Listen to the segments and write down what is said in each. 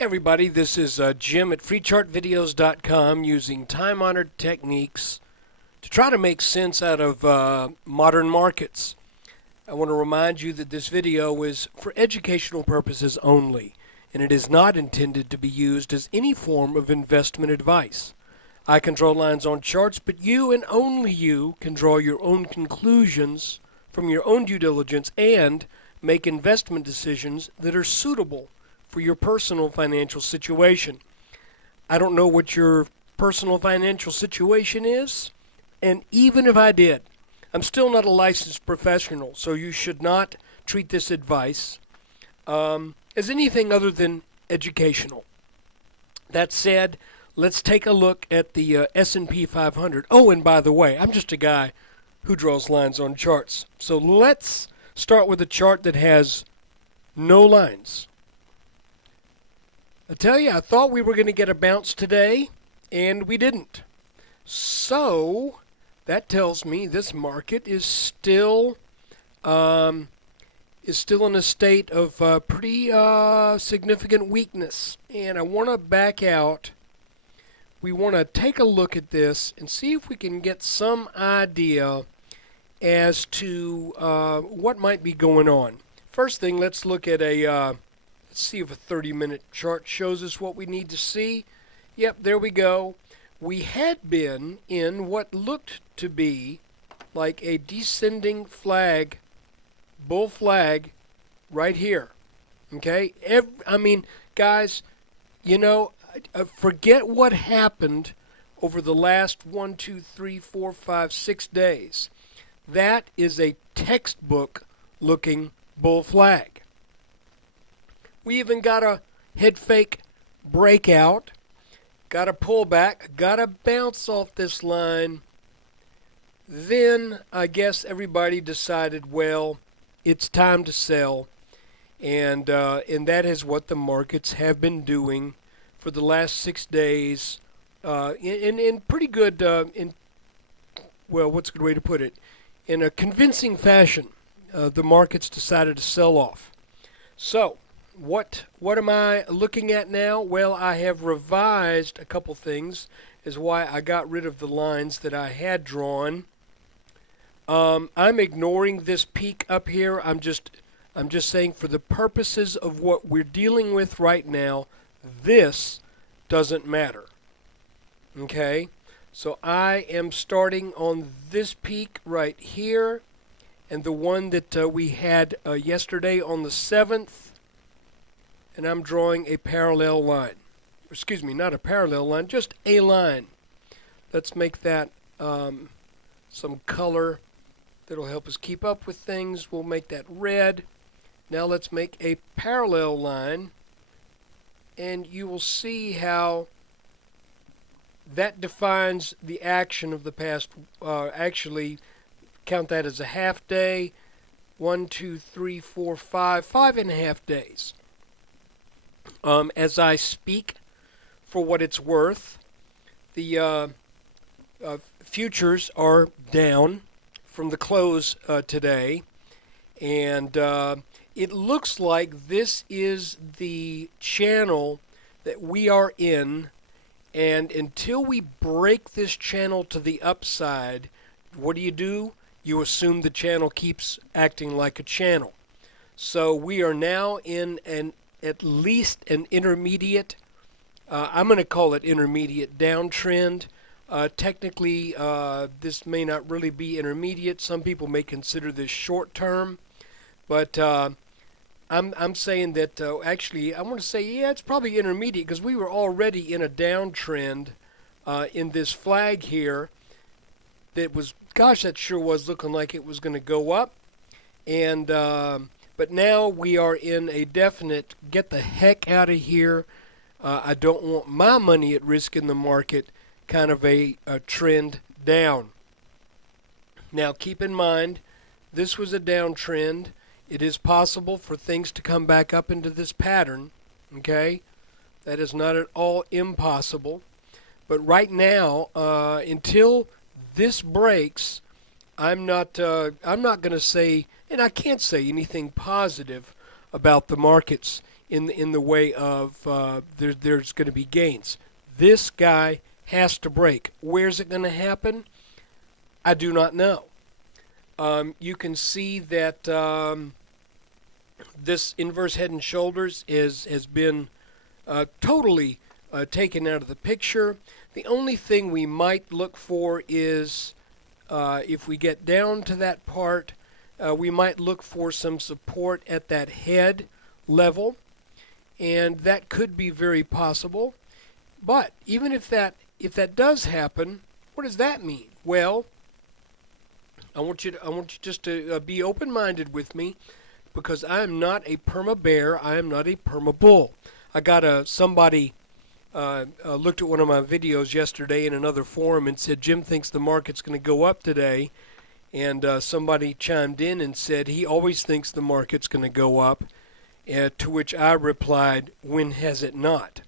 Hey everybody, this is Jim at freechartvideos.com using time-honored techniques to try to make sense out of modern markets. I want to remind you that this video is for educational purposes only, and it is not intended to be used as any form of investment advice. I control lines on charts, but you and only you can draw your own conclusions from your own due diligence and make investment decisions that are suitable for your personal financial situation. I don't know what your personal financial situation is, and even if I did, I'm still not a licensed professional, so you should not treat this advice as anything other than educational. That said, let's take a look at the S&P 500. Oh, and by the way, I'm just a guy who draws lines on charts. So let's start with a chart that has no lines. I tell you, I thought we were going to get a bounce today, and we didn't. So that tells me this market is still in a state of pretty significant weakness. And I want to back out. We want to take a look at this and see if we can get some idea as to what might be going on. First thing, let's look at let's see if a 30-minute chart shows us what we need to see. Yep, there we go. We had been in what looked to be like a descending flag, bull flag, right here. Okay? I mean, guys, you know, forget what happened over the last 1, 2, 3, 4, 5, 6 days. That is a textbook-looking bull flag. We even got a head fake breakout, got a pullback, got a bounce off this line. Then I guess everybody decided, well, it's time to sell, and that is what the markets have been doing for the last 6 days in pretty good, well, what's a good way to put it? In a convincing fashion, the markets decided to sell off. So what am I looking at now? Well, I have revised a couple things, is why I got rid of the lines that I had drawn. I'm ignoring this peak up here. I'm just saying for the purposes of what we're dealing with right now, this doesn't matter. Okay? So I am starting on this peak right here, and the one that we had yesterday on the 7th. And I'm drawing a parallel line. Excuse me, not a parallel line, just a line. Let's make that some color that'll help us keep up with things. We'll make that red. Now let's make a parallel line, and you will see how that defines the action of the past. Actually, count that as a half day. 1, 2, 3, 4, 5.5 days. As I speak, for what it's worth, the futures are down from the close today, and it looks like this is the channel that we are in, and until we break this channel to the upside, what do? You assume the channel keeps acting like a channel. So we are now in at least an intermediate, I'm going to call it intermediate downtrend. Technically, this may not really be intermediate. Some people may consider this short term, but I'm saying that actually I want to say, yeah, it's probably intermediate because we were already in a downtrend in this flag here that was, gosh, that sure was looking like it was going to go up. And but now we are in a definite get the heck out of here. I don't want my money at risk in the market kind of a trend down. Now keep in mind, this was a downtrend. It is possible for things to come back up into this pattern. Okay? That is not at all impossible. But right now, until this breaks, I'm not going to say, and I can't say anything positive about the markets in the way of there's going to be gains. This guy has to break. Where's it going to happen? I do not know. You can see that this inverse head and shoulders has been totally taken out of the picture. The only thing we might look for is if we get down to that part, we might look for some support at that head level, and that could be very possible. But even if that does happen, what does that mean? Well, I want you just to be open-minded with me, because I am not a perma bear. I am not a perma bull. I got somebody looked at one of my videos yesterday in another forum and said Jim thinks the market's going to go up today, and somebody chimed in and said he always thinks the market's going to go up. To which I replied, when has it not?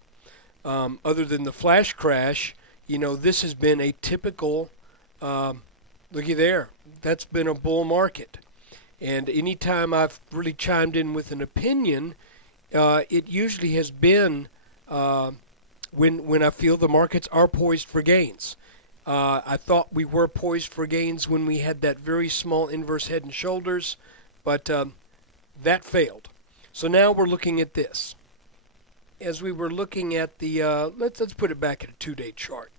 Other than the flash crash, this has been a typical. Looky there. That's been a bull market. And anytime I've really chimed in with an opinion, it usually has been when I feel the markets are poised for gains. I thought we were poised for gains when we had that very small inverse head and shoulders, but that failed. So now we're looking at this. As we were looking at the, let's put it back at a 2-day chart.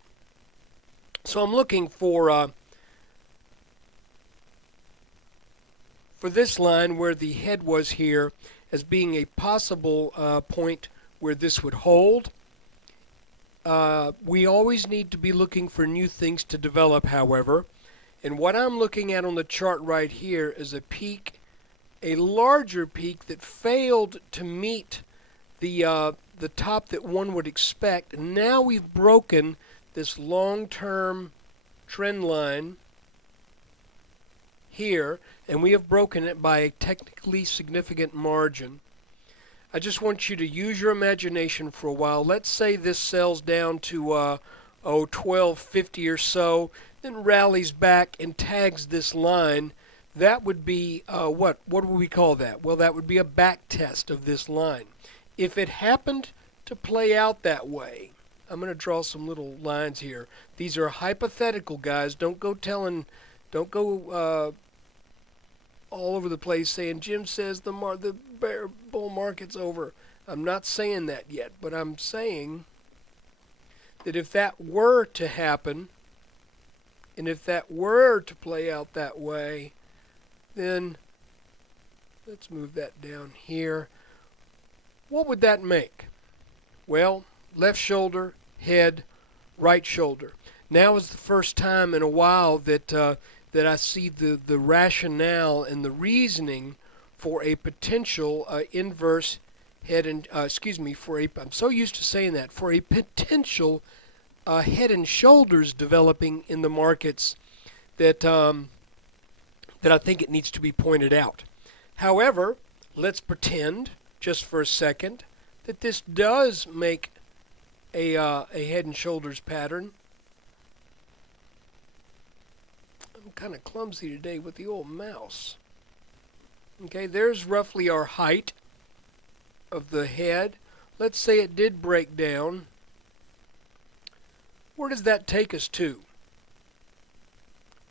So I'm looking for this line where the head was here as being a possible point where this would hold. We always need to be looking for new things to develop, however. And what I'm looking at on the chart right here is a peak, a larger peak that failed to meet the top that one would expect. And now we've broken this long-term trend line here, and we have broken it by a technically significant margin. I just want you to use your imagination for a while. Let's say this sells down to 1250 or so, then rallies back and tags this line. That would be what would we call that? Well, that would be a back test of this line. If it happened to play out that way, I'm going to draw some little lines here. These are hypothetical, guys. Don't go all over the place saying Jim says the bull market's over. I'm not saying that yet, but I'm saying that if that were to happen, and if that were to play out that way, then let's move that down here. What would that make? Well, left shoulder, head, right shoulder. Now is the first time in a while that that I see the rationale and the reasoning for a potential inverse head and I'm so used to saying that, for a potential head and shoulders developing in the markets that I think it needs to be pointed out. However, let's pretend just for a second that this does make a head and shoulders pattern. I'm kind of clumsy today with the old mouse. Okay, there's roughly our height of the head. Let's say it did break down. Where does that take us to?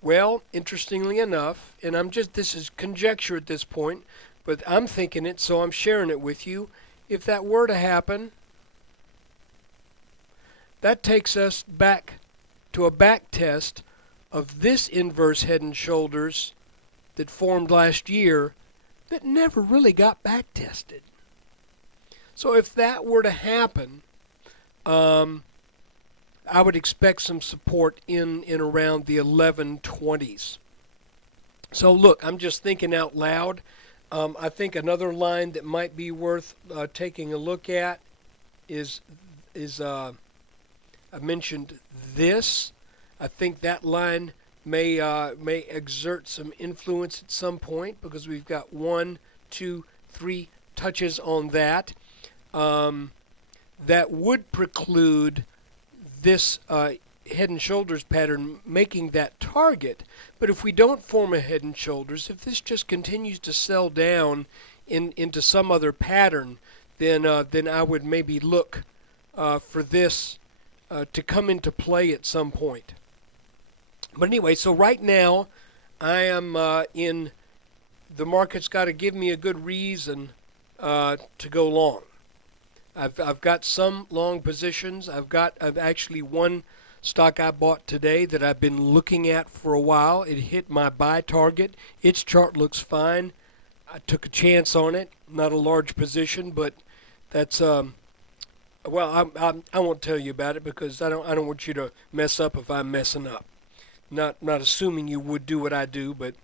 Well, interestingly enough, and this is conjecture at this point, but I'm thinking it, so I'm sharing it with you. If that were to happen, that takes us back to a back test of this inverse head and shoulders that formed last year that never really got back tested. So if that were to happen, I would expect some support in around the 1120s. So look, I'm just thinking out loud. I think another line that might be worth taking a look at is I mentioned this. I think that line may exert some influence at some point because we've got 1, 2, 3 touches on that. That would preclude this head and shoulders pattern making that target. But if we don't form a head and shoulders, if this just continues to sell down into some other pattern, then I would maybe look for this to come into play at some point. But anyway, so right now I am in the market's got to give me a good reason to go long. I've got some long positions. I've actually one stock I bought today that I've been looking at for a while. It hit my buy target. Its chart looks fine. I took a chance on it. Not a large position, but that's well, I won't tell you about it because I don't want you to mess up if I'm messing up. Not assuming you would do what I do, but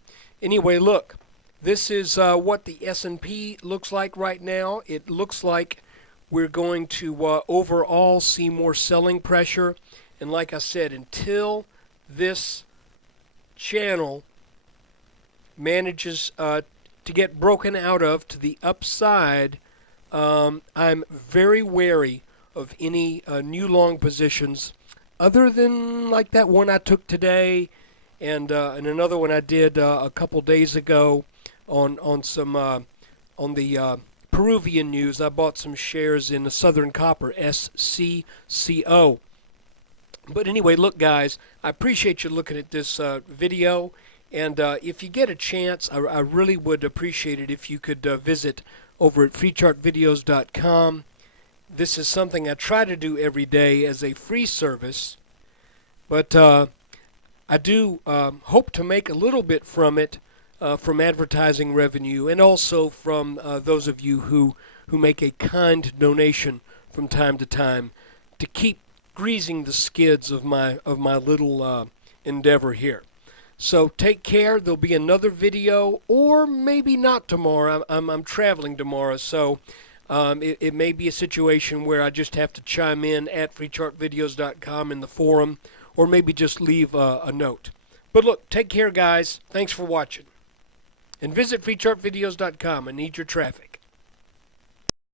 anyway, look. This is what the S&P looks like right now. It looks like we're going to overall see more selling pressure. And like I said, until this channel manages to get broken out of to the upside, I'm very wary of any new long positions other than like that one I took today and another one I did a couple days ago on some on the Peruvian news. I bought some shares in the Southern Copper, SCCO. But anyway, look, guys, I appreciate you looking at this video. And if you get a chance, I really would appreciate it if you could visit over at freechartvideos.com. This is something I try to do every day as a free service. But I do hope to make a little bit from it. From advertising revenue, and also from those of you who make a kind donation from time to keep greasing the skids of my little endeavor here. So take care. There'll be another video, or maybe not tomorrow. I'm traveling tomorrow, so it may be a situation where I just have to chime in at freechartvideos.com in the forum, or maybe just leave a note. But look, take care, guys. Thanks for watching. And visit freechartvideos.com. I need your traffic.